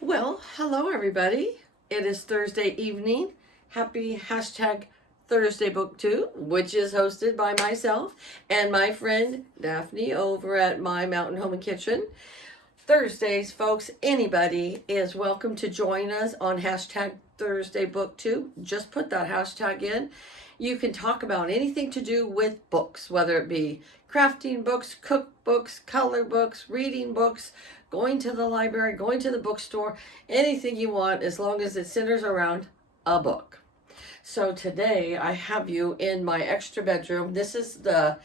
Well, hello everybody. It is Thursday evening. Happy hashtag Thursday Book 2, which is hosted by myself and my friend Daphne over at My Mountain Home and Kitchen. Thursdays, folks, anybody is welcome to join us on hashtag Thursday Book 2. Just put that hashtag in. You can talk about anything to do with books, whether it be crafting books, cookbooks, color books, reading books, going to the library, going to the bookstore, anything you want, as long as it centers around a book. So today I have you in my extra bedroom. This is the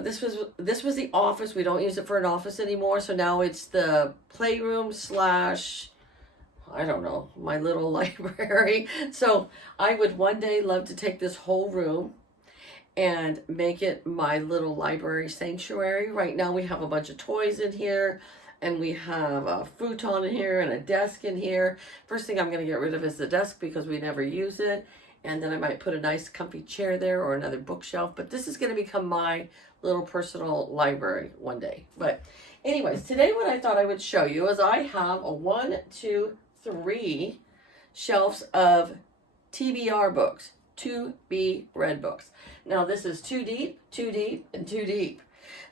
this was the office. We don't use it for an office anymore, so now it's the playroom slash, I don't know, my little library. So I would one day love to take this whole room and make it my little library sanctuary. Right now we have a bunch of toys in here, and we have a futon in here and a desk in here. First thing I'm going to get rid of is the desk because we never use it. And then I might put a nice comfy chair there or another bookshelf. But this is going to become my little personal library one day. But anyways, today what I thought I would show you is I have a 1, 2, 3 shelves of TBR books, to be read books. Now this is too deep, and too deep.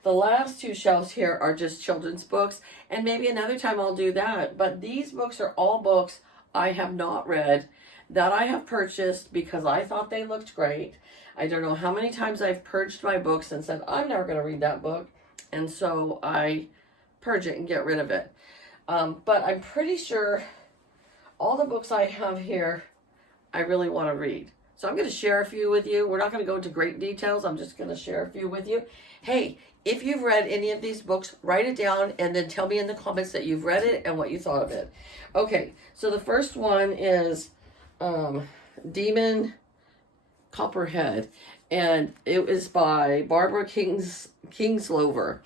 The last two shelves here are just children's books, and maybe another time I'll do that. But these books are all books I have not read, that I have purchased because I thought they looked great. I don't know how many times I've purged my books and said, I'm never going to read that book. And so I purge it and get rid of it. But I'm pretty sure all the books I have here, I really want to read. So I'm going to share a few with you. We're not going to go into great details. I'm just going to share a few with you. Hey, if you've read any of these books, write it down and then tell me in the comments that you've read it and what you thought of it. Okay, so the first one is Demon Copperhead, and it was by Barbara Kingslover.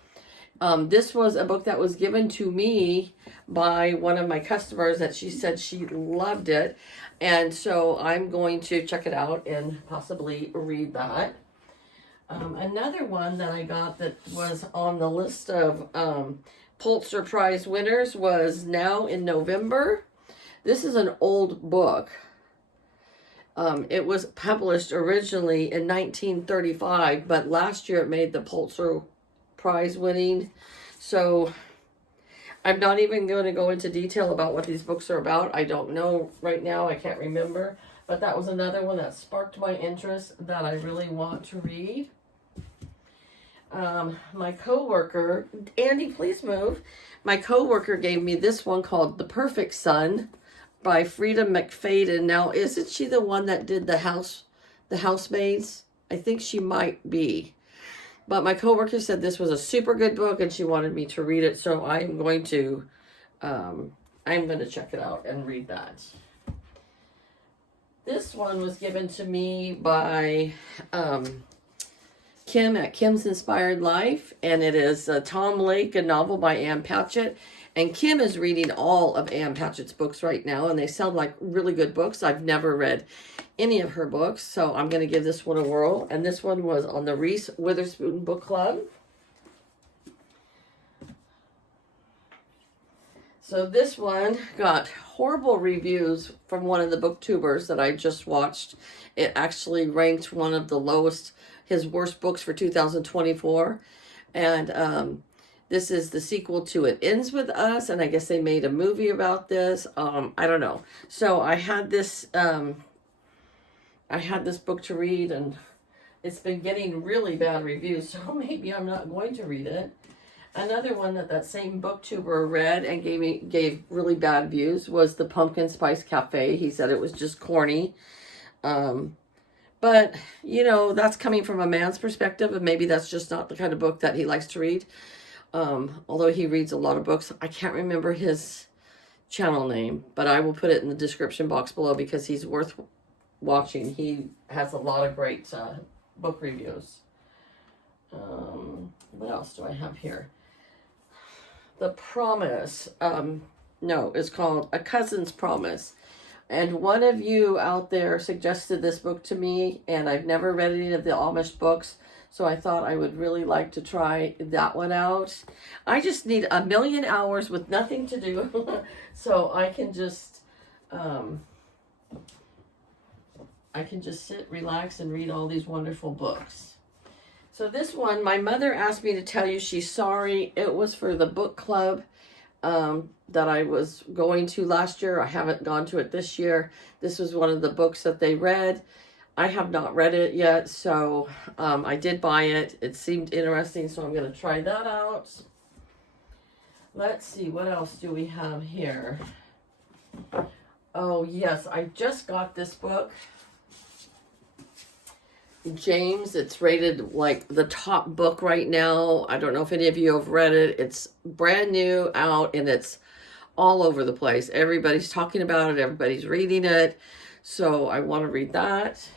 This was a book that was given to me by one of my customers that she said she loved it. And so I'm going to check it out and possibly read that. Another one that I got that was on the list of Pulitzer Prize winners was Now in November. This is an old book. It was published originally in 1935, but last year it made the Pulitzer Prize winning. So I'm not even going to go into detail about what these books are about. I don't know right now. I can't remember. But that was another one that sparked my interest that I really want to read. My coworker, Andy, please move. My coworker gave me this one called The Perfect Son by Frida McFadden. Now, isn't she the one that did the Housemaids? I think she might be. But my coworker said this was a super good book and she wanted me to read it, so I'm going to check it out and read that. This one was given to me by Kim at Kim's Inspired Life, and it is Tom Lake, a novel by Ann Patchett. And Kim is reading all of Ann Patchett's books right now, and they sound like really good books. I've never read any of her books, so I'm going to give this one a whirl. And this one was on the Reese Witherspoon Book Club. So this one got horrible reviews from one of the booktubers that I just watched. It actually ranked one of the lowest, his worst books for 2024. And this is the sequel to It Ends With Us, and I guess they made a movie about this. I don't know. So I had this book to read, and it's been getting really bad reviews, so maybe I'm not going to read it. Another one that same booktuber read and gave really bad reviews was The Pumpkin Spice Cafe. He said it was just corny. But, you know, that's coming from a man's perspective, and maybe that's just not the kind of book that he likes to read. Although he reads a lot of books. I can't remember his channel name, but I will put it in the description box below because he's worth watching. He has a lot of great book reviews. What else do I have here? The Promise. No, it's called A Cousin's Promise. And one of you out there suggested this book to me, and I've never read any of the Amish books. So I thought I would really like to try that one out. I just need 1,000,000 hours with nothing to do. So I can just sit, relax, and read all these wonderful books. So this one, my mother asked me to tell you she's sorry. It was for the book club that I was going to last year. I haven't gone to it this year. This was one of the books that they read. I have not read it yet, so I did buy it. It seemed interesting, so I'm going to try that out. Let's see, what else do we have here? Oh, yes, I just got this book. James, it's rated like the top book right now. I don't know if any of you have read it. It's brand new out and it's all over the place. Everybody's talking about it. Everybody's reading it. So I want to read that.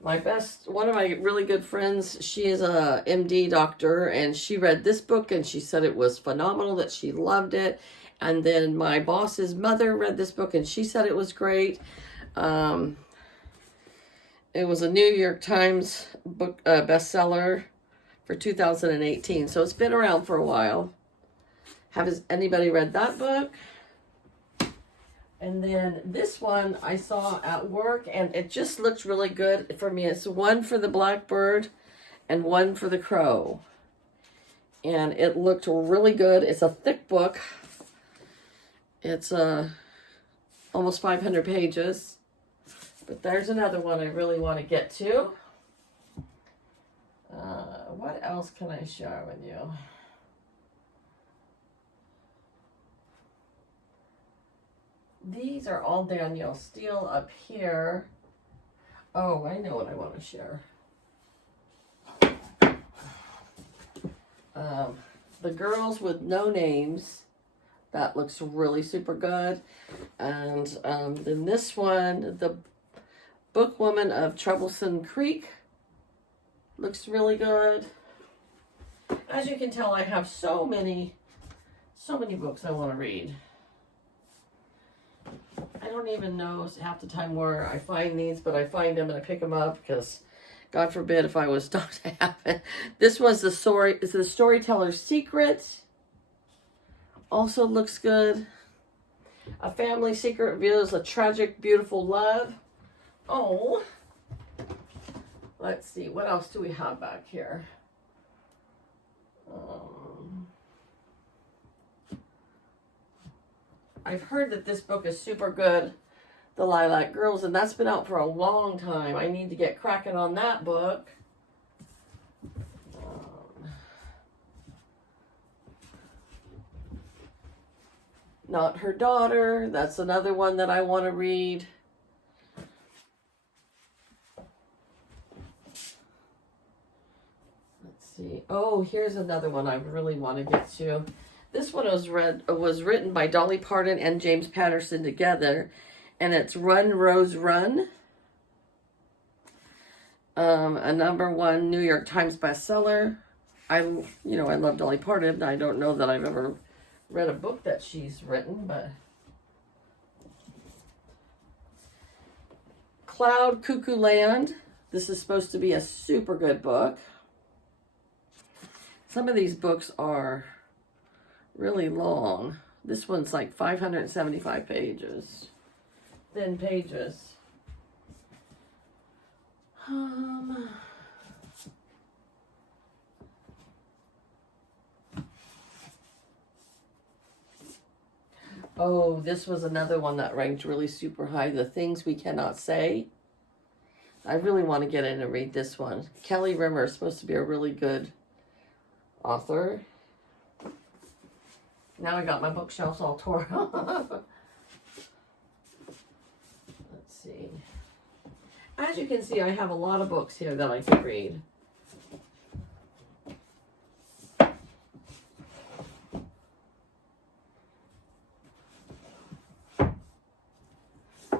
One of my really good friends, she is a MD doctor, and she read this book and she said it was phenomenal, that she loved it. And then my boss's mother read this book and she said it was great. It was a New York Times book bestseller for 2018. So it's been around for a while. Has anybody read that book? And then this one I saw at work and it just looked really good for me. It's one for the blackbird and one for the crow. And it looked really good. It's a thick book. It's almost 500 pages. But there's another one I really want to get to. What else can I share with you? These are all Danielle Steele up here. Oh, I know what I want to share. The Girls with No Names. That looks really super good. And then this one, The Bookwoman of Troublesome Creek. Looks really good. As you can tell, I have so many books I want to read. I don't even know half the time where I find these, but I find them and I pick them up because God forbid if I was not to have it. This was the Storyteller's Secret. Also looks good. A Family Secret Reveals a Tragic, Beautiful Love. Oh. Let's see. What else do we have back here? I've heard that this book is super good, The Lilac Girls, and that's been out for a long time. I need to get cracking on that book. Not Her Daughter. That's another one that I want to read. Let's see. Oh, here's another one I really want to get to. This one was written by Dolly Parton and James Patterson together, and it's Run, Rose, Run. A #1 New York Times bestseller. I love Dolly Parton. I don't know that I've ever read a book that she's written, but Cloud Cuckoo Land. This is supposed to be a super good book. Some of these books are really long. This one's like 575 pages. Thin pages. Oh, this was another one that ranked really super high. The Things We Cannot Say. I really want to get in and read this one. Kelly Rimmer is supposed to be a really good author. Now I got my bookshelves all torn up. Let's see. As you can see, I have a lot of books here that I can read.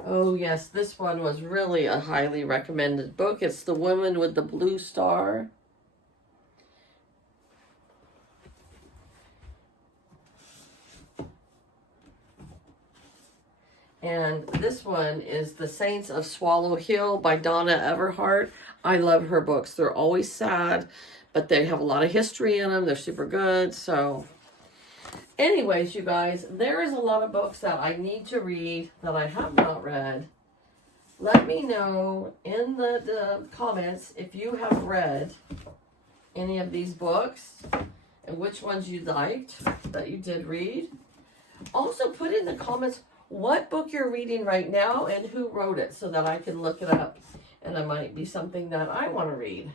Oh yes, this one was really a highly recommended book. It's The Woman with the Blue Star. And this one is The Saints of Swallow Hill by Donna Everhart. I love her books. They're always sad, but they have a lot of history in them. They're super good. So anyways, you guys, there is a lot of books that I need to read that I have not read. Let me know in the comments if you have read any of these books and which ones you liked that you did read. Also put in the comments what book you're reading right now and who wrote it so that I can look it up, and it might be something that I want to read.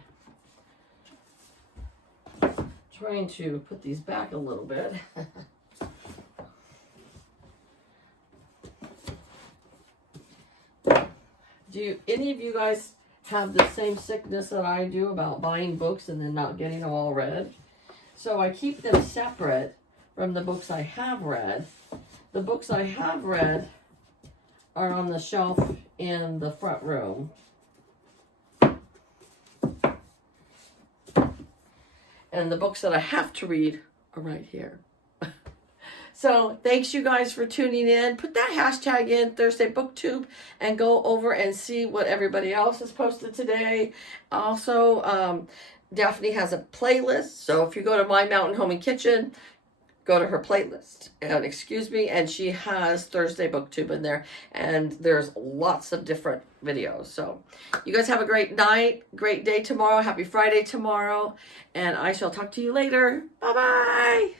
Trying to put these back a little bit. Do any of you guys have the same sickness that I do about buying books and then not getting them all read? So I keep them separate from the books I have read. The books I have read are on the shelf in the front room. And the books that I have to read are right here. So thanks you guys for tuning in. Put that hashtag in, Thursday BookTube, and go over and see what everybody else has posted today. Also, Daphne has a playlist. So if you go to My Mountain Home and Kitchen, go to her playlist, and and she has Thursday BookTube in there, and there's lots of different videos. So you guys have a great night, great day tomorrow. Happy Friday tomorrow, and I shall talk to you later. Bye-bye.